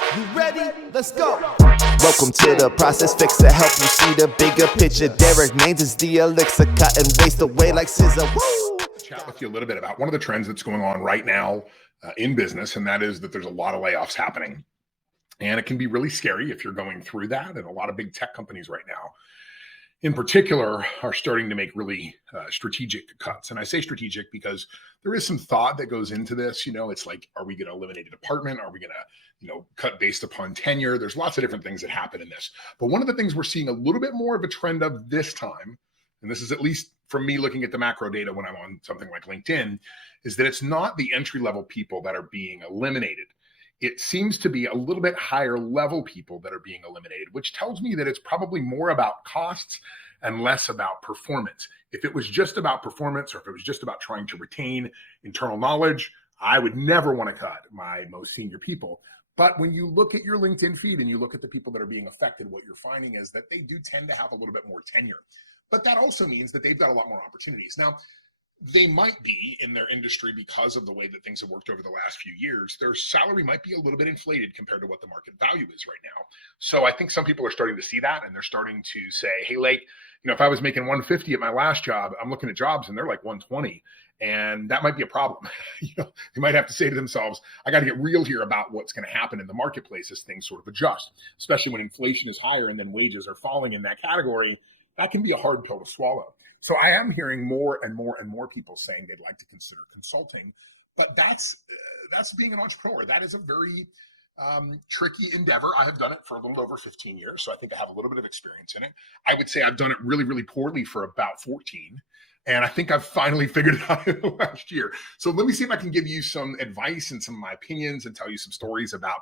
You ready? Let's go. Welcome to the Process Fixer, help you see the bigger picture. Derek Maines is the elixir, cut and waste away like scissor. Woo! Chat with you a little bit about one of the trends that's going on right now in business, and that is that there's a lot of layoffs happening. And it can be really scary if you're going through that. And a lot of big tech companies right now, in particular, are starting to make really strategic cuts. And I say strategic because there is some thought that goes into this. You know, it's like, are we going to eliminate a department? Are we going to, cut based upon tenure? There's lots of different things that happen in this. But one of the things we're seeing a little bit more of a trend of this time, and this is at least from me looking at the macro data when I'm on something like LinkedIn, is that it's not the entry-level people that are being eliminated. It seems to be a little bit higher level people that are being eliminated, which tells me that it's probably more about costs and less about performance. If it was just about performance, or if it was just about trying to retain internal knowledge, I would never want to cut my most senior people. But when you look at your LinkedIn feed and you look at the people that are being affected, what you're finding is that they do tend to have a little bit more tenure. But that also means that they've got a lot more opportunities. Now, they might be in their industry because of the way that things have worked over the last few years. Their salary might be a little bit inflated compared to what the market value is right now. So I think some people are starting to see that, and they're starting to say, hey, if I was making 150 at my last job, I'm looking at jobs and they're like 120. And that might be a problem. They might have to say to themselves, I got to get real here about what's going to happen in the marketplace as things sort of adjust, especially when inflation is higher and then wages are falling in that category. That can be a hard pill to swallow. So I am hearing more and more and more people saying they'd like to consider consulting, but that's being an entrepreneur. That is a very tricky endeavor. I have done it for a little over 15 years, so I think I have a little bit of experience in it. I would say I've done it really, really poorly for about 14. And I think I've finally figured it out in the last year. So let me see if I can give you some advice and some of my opinions and tell you some stories about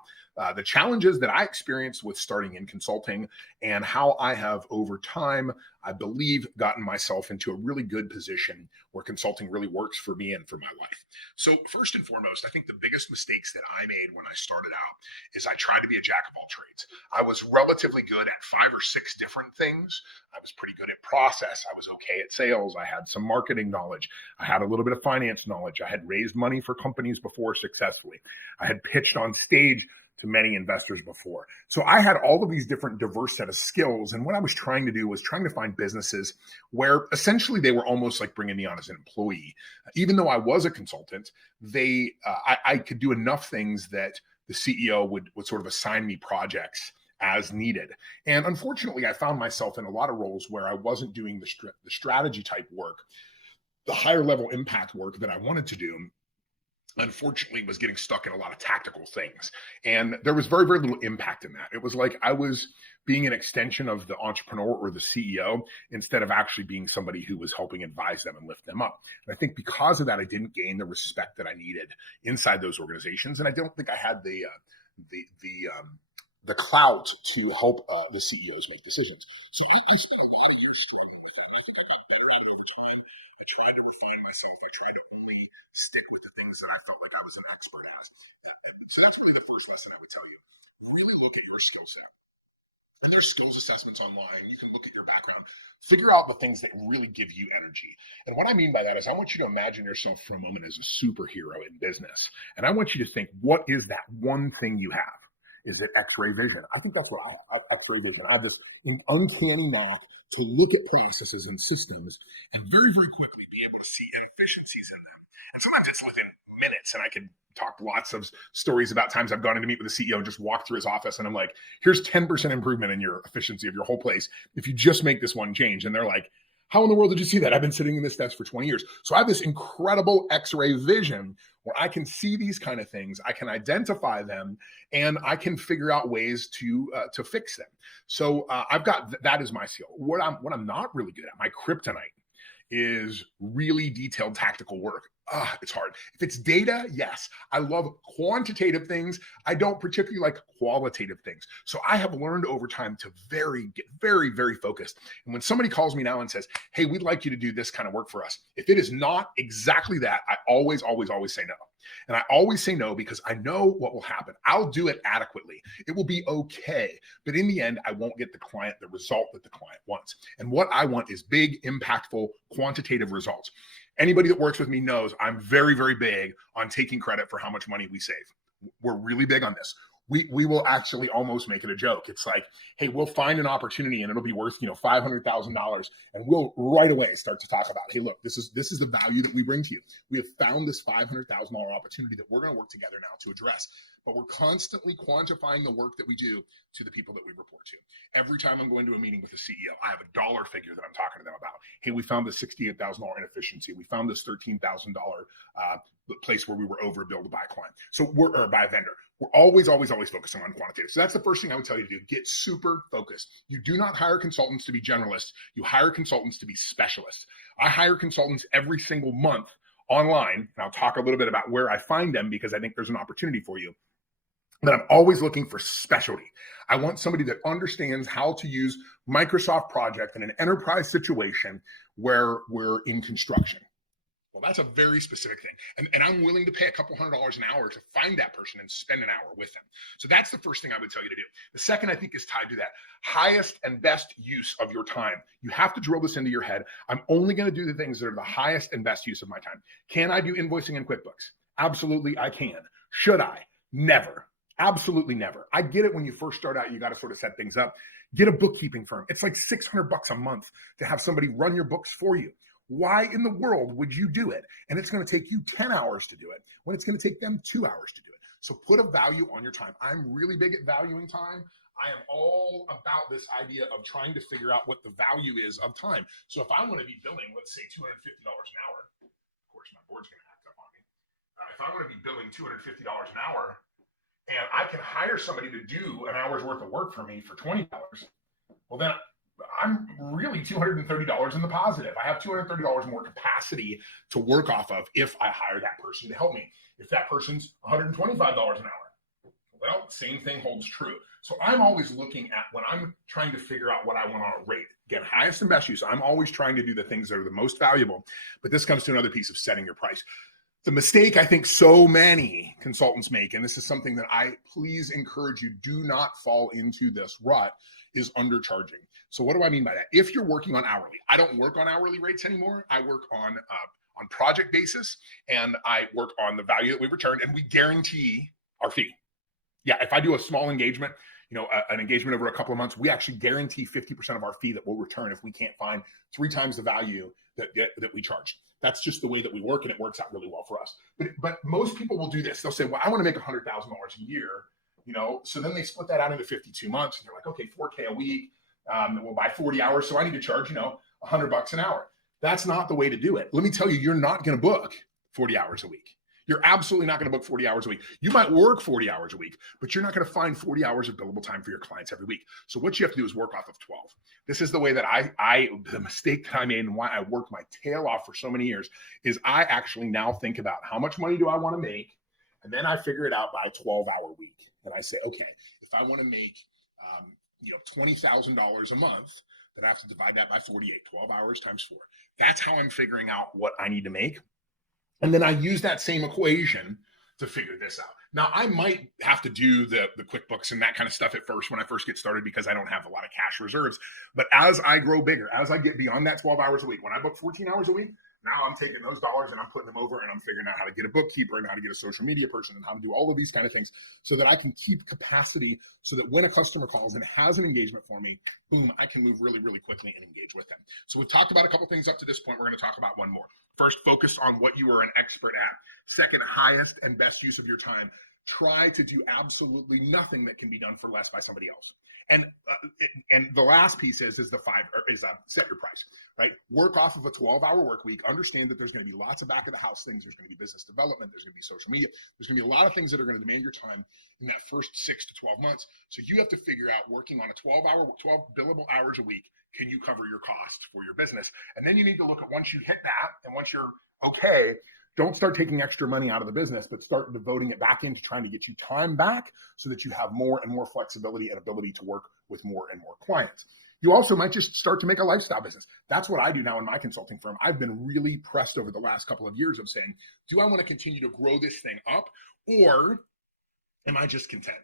the challenges that I experienced with starting in consulting and how I have over time, I believe, gotten myself into a really good position where consulting really works for me and for my life. So first and foremost, I think the biggest mistakes that I made when I started out is I tried to be a jack of all trades. I was relatively good at 5 or 6 different things. I was pretty good at process. I was okay at sales. I had some marketing knowledge. I had a little bit of finance knowledge. I had raised money for companies before successfully. I had pitched on stage to many investors before. So I had all of these different diverse set of skills. And what I was trying to do was trying to find businesses where essentially they were almost like bringing me on as an employee. Even though I was a consultant, I could do enough things that the CEO would sort of assign me projects as needed. And unfortunately, I found myself in a lot of roles where I wasn't doing the strategy type work, the higher level impact work that I wanted to do. Unfortunately, was getting stuck in a lot of tactical things. And there was very, very little impact in that. It was like I was being an extension of the entrepreneur or the CEO instead of actually being somebody who was helping advise them and lift them up. And I think because of that, I didn't gain the respect that I needed inside those organizations. And I don't think I had the clout to help the CEOs make decisions. So I tried to refine myself. I tried to only stick with the things that I felt like I was an expert at. So that's really the first lesson I would tell you. Really look at your skill set. There's skills assessments online. You can look at your background. Figure out the things that really give you energy. And what I mean by that is I want you to imagine yourself for a moment as a superhero in business. And I want you to think, what is that one thing you have? Is it X-ray vision? I think that's what I have, X-ray vision. I have this uncanny knack to look at processes and systems and very, very quickly be able to see inefficiencies in them. And sometimes it's within minutes, and I could talk lots of stories about times I've gone in to meet with a CEO and just walked through his office, and I'm like, here's 10% improvement in your efficiency of your whole place if you just make this one change. And they're like, how in the world did you see that? I've been sitting in this desk for 20 years. So I have this incredible X-ray vision where I can see these kind of things, I can identify them, and I can figure out ways to fix them. So I've got that is my skill. What I'm not really good at, my kryptonite, is really detailed tactical work. It's hard. If it's data, yes. I love quantitative things. I don't particularly like qualitative things. So I have learned over time to get very, very focused. And when somebody calls me now and says, hey, we'd like you to do this kind of work for us, if it is not exactly that, I always, always, always say no. And I always say no because I know what will happen. I'll do it adequately. It will be okay. But in the end, I won't get the result that the client wants. And what I want is big, impactful, quantitative results. Anybody that works with me knows I'm very, very big on taking credit for how much money we save. We're really big on this. we will actually almost make it a joke. It's like, hey, we'll find an opportunity and it'll be worth, $500,000, and we'll right away start to talk about, hey, look, this is the value that we bring to you. We have found this $500,000 opportunity that we're going to work together now to address. But we're constantly quantifying the work that we do to the people that we report to. Every time I'm going to a meeting with a CEO, I have a dollar figure that I'm talking to them about. Hey, we found this $68,000 inefficiency. We found this $13,000 place where we were overbilled by a client. Or by a vendor. We're always focusing on quantitative. So that's the first thing I would tell you to do. Get super focused. You do not hire consultants to be generalists. You hire consultants to be specialists. I hire consultants every single month online, and I'll talk a little bit about where I find them because I think there's an opportunity for you. But I'm always looking for specialty. I want somebody that understands how to use Microsoft Project in an enterprise situation where we're in construction. Well, that's a very specific thing. And I'm willing to pay a couple $100 an hour to find that person and spend an hour with them. So that's the first thing I would tell you to do. The second, I think, is tied to that. Highest and best use of your time. You have to drill this into your head. I'm only going to do the things that are the highest and best use of my time. Can I do invoicing in QuickBooks? Absolutely, I can. Should I? Never. Absolutely never. I get it when you first start out, you got to sort of set things up. Get a bookkeeping firm. It's like $600 a month to have somebody run your books for you. Why in the world would you do it? And it's going to take you 10 hours to do it when it's going to take them 2 hours to do it. So put a value on your time. I'm really big at valuing time. I am all about this idea of trying to figure out what the value is of time. So if I want to be billing, let's say $250 an hour, of course, my board's going to act up on me. If I want to be billing $250 an hour, and I can hire somebody to do an hour's worth of work for me for $20, well, then I'm really $230 in the positive. I have $230 more capacity to work off of if I hire that person to help me. If that person's $125 an hour, well, same thing holds true. So I'm always looking at when I'm trying to figure out what I want on a rate. Again, highest and best use. I'm always trying to do the things that are the most valuable. But this comes to another piece of setting your price. The mistake I think so many consultants make, and this is something that I please encourage you, do not fall into this rut, is undercharging. So what do I mean by that? If you're working on hourly, I don't work on hourly rates anymore. I work on project basis, and I work on the value that we return, and we guarantee our fee. Yeah, if I do a small engagement, an engagement over a couple of months, we actually guarantee 50% of our fee that we'll return if we can't find 3 times the value that we charge. That's just the way that we work, and it works out really well for us. But most people will do this. They'll say, well, I want to make $100,000 a year, so then they split that out into 52 months, and they're like, okay, $4K a week, we'll buy 40 hours, so I need to charge, $100 an hour. That's not the way to do it. Let me tell you, you're not going to book 40 hours a week. You're absolutely not going to book 40 hours a week. You might work 40 hours a week, but you're not going to find 40 hours of billable time for your clients every week. So what you have to do is work off of 12. This is the way that the mistake that I made and why I worked my tail off for so many years is I actually now think about how much money do I want to make? And then I figure it out by a 12-hour week. And I say, okay, if I want to make, $20,000 a month, then I have to divide that by 48, 12 hours times 4. That's how I'm figuring out what I need to make. And then I use that same equation to figure this out. Now, I might have to do the QuickBooks and that kind of stuff at first when I first get started because I don't have a lot of cash reserves. But as I grow bigger, as I get beyond that 12 hours a week, when I book 14 hours a week, now I'm taking those dollars and I'm putting them over and I'm figuring out how to get a bookkeeper and how to get a social media person and how to do all of these kind of things so that I can keep capacity so that when a customer calls and has an engagement for me, boom, I can move really, really quickly and engage with them. So we've talked about a couple things up to this point. We're going to talk about one more. First, focus on what you are an expert at. Second, highest and best use of your time. Try to do absolutely nothing that can be done for less by somebody else. And the last piece is set your price, right? Work off of a 12-hour work week. Understand that there's going to be lots of back of the house things. There's going to be business development. There's going to be social media. There's going to be a lot of things that are going to demand your time in that first 6 to 12 months. So you have to figure out working on a 12 billable hours a week. Can you cover your costs for your business? And then you need to look at once you hit that and once you're okay, don't start taking extra money out of the business, but start devoting it back into trying to get you time back so that you have more and more flexibility and ability to work with more and more clients. You also might just start to make a lifestyle business. That's what I do now in my consulting firm. I've been really pressed over the last couple of years of saying, do I want to continue to grow this thing up or am I just content?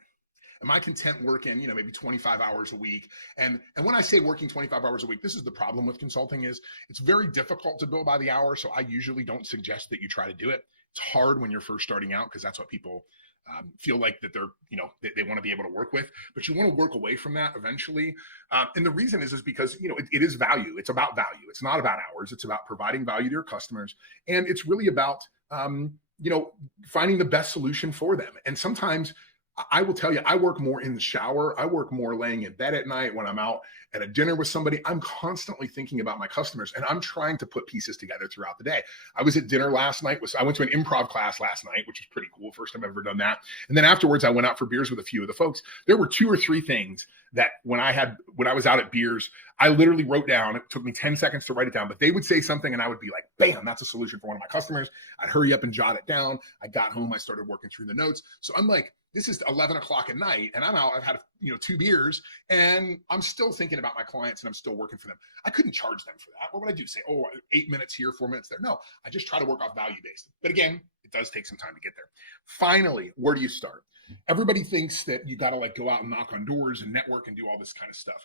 Am I content working, maybe 25 hours a week? And when I say working 25 hours a week, this is the problem with consulting is it's very difficult to bill by the hour. So I usually don't suggest that you try to do it. It's hard when you're first starting out because that's what people feel like that they're, they want to be able to work with, but you want to work away from that eventually. And the reason is because, it is value. It's about value. It's not about hours. It's about providing value to your customers. And it's really about, finding the best solution for them. And sometimes I will tell you, I work more in the shower. I work more laying in bed at night when I'm out at a dinner with somebody. I'm constantly thinking about my customers, and I'm trying to put pieces together throughout the day. I was at dinner last night. I went to an improv class last night, which was pretty cool. First time I've ever done that. And then afterwards, I went out for beers with a few of the folks. There were 2 or 3 things that when I was out at beers, I literally wrote down. It took me 10 seconds to write it down, but they would say something and I would be like, bam, that's a solution for one of my customers. I'd hurry up and jot it down. I got home, I started working through the notes. So I'm like, this is 11 o'clock at night and I'm out, I've had 2 beers and I'm still thinking about my clients and I'm still working for them. I couldn't charge them for that. What would I do? Say, 8 minutes here, 4 minutes there? No, I just try to work off value based. But again, it does take some time to get there. Finally, where do you start? Everybody thinks that you got to go out and knock on doors and network and do all this kind of stuff.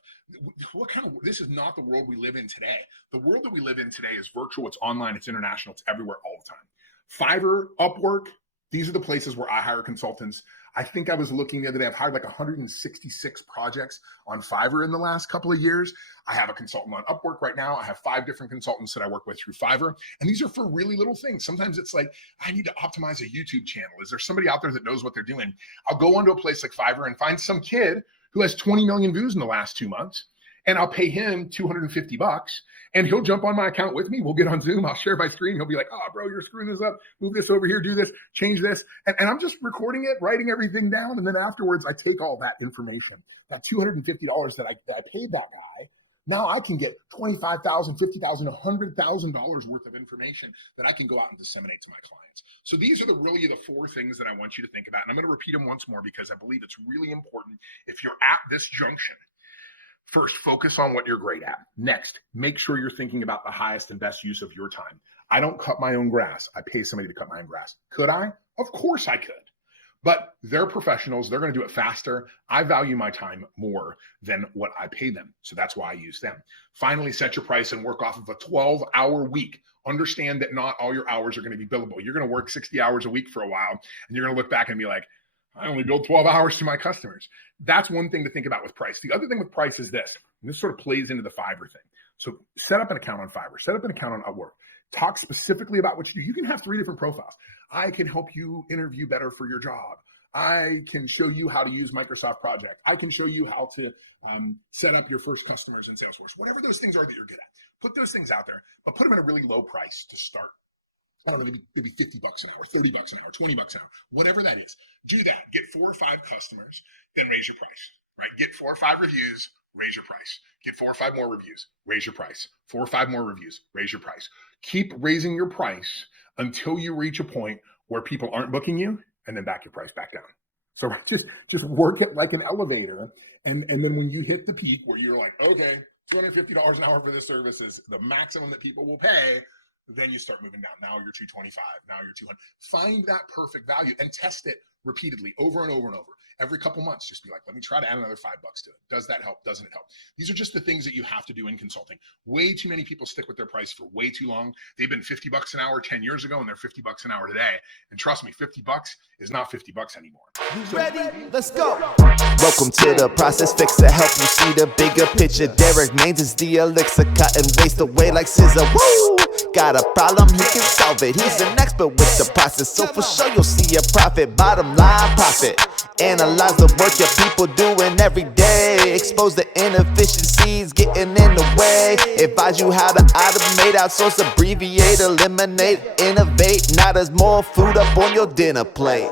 This is not the world we live in today. The world that we live in today is virtual, it's online, it's international, it's everywhere all the time. Fiverr, Upwork, these are the places where I hire consultants. I think I was looking the other day, I've hired 166 projects on Fiverr in the last couple of years. I have a consultant on Upwork right now. I have 5 different consultants that I work with through Fiverr. And these are for really little things. Sometimes it's like, I need to optimize a YouTube channel. Is there somebody out there that knows what they're doing? I'll go onto a place like Fiverr and find some kid who has 20 million views in the last 2 months. And I'll pay him $250 and he'll jump on my account with me. We'll get on Zoom. I'll share my screen. He'll be like, oh, bro, you're screwing this up. Move this over here, do this, change this. And I'm just recording it, writing everything down. And then afterwards, I take all that information, that $250 that I paid that guy. Now I can get $25,000, $50,000, $100,000 worth of information that I can go out and disseminate to my clients. So these are really the 4 things that I want you to think about. And I'm going to repeat them once more because I believe it's really important. If you're at this junction, first, focus on what you're great at. Next, make sure you're thinking about the highest and best use of your time. I don't cut my own grass. I pay somebody to cut my own grass. Could I? Of course I could. But they're professionals. They're going to do it faster. I value my time more than what I pay them. So that's why I use them. Finally, set your price and work off of a 12-hour week. Understand that not all your hours are going to be billable. You're going to work 60 hours a week for a while, and you're going to look back and be like, I only bill 12 hours to my customers. That's one thing to think about with price. The other thing with price is this, and this sort of plays into the Fiverr thing. So set up an account on Fiverr, set up an account on Upwork, talk specifically about what you do. You can have 3 different profiles. I can help you interview better for your job. I can show you how to use Microsoft Project. I can show you how to set up your first customers in Salesforce. Whatever those things are that you're good at, put those things out there, but put them at a really low price to start. I don't know, maybe $50 an hour, $30 an hour, $20 an hour, whatever that is. Do that. Get 4 or 5 customers, then raise your price, right? Get 4 or 5 reviews, raise your price. Get 4 or 5 more reviews, raise your price. 4 or 5 more reviews, raise your price. Keep raising your price until you reach a point where people aren't booking you, and then back your price back down. So just work it like an elevator. And then when you hit the peak where you're like, okay, $250 an hour for this service is the maximum that people will pay, then you start moving down. Now you're 225, now you're 200. Find that perfect value and test it repeatedly over and over and over. Every couple months, just be like, let me try to add another $5 to it. Does that help? Doesn't it help? These are just the things that you have to do in consulting. Way too many people stick with their price for way too long. They've been $50 an hour 10 years ago, and they're $50 an hour today. And trust me, $50 is not $50 anymore. You ready? Let's go. Welcome to the process fixer. Help you see the bigger picture. Derek Maines is the elixir. Cut and waste away like scissor. Woo! Got a problem, he can solve it. He's an expert with the process, so for sure you'll see a profit. Bottom line profit. Analyze the work your people doing every day. Expose the inefficiencies getting in the way. Advise you how to automate, outsource, abbreviate, eliminate, innovate. Now there's more food up on your dinner plate.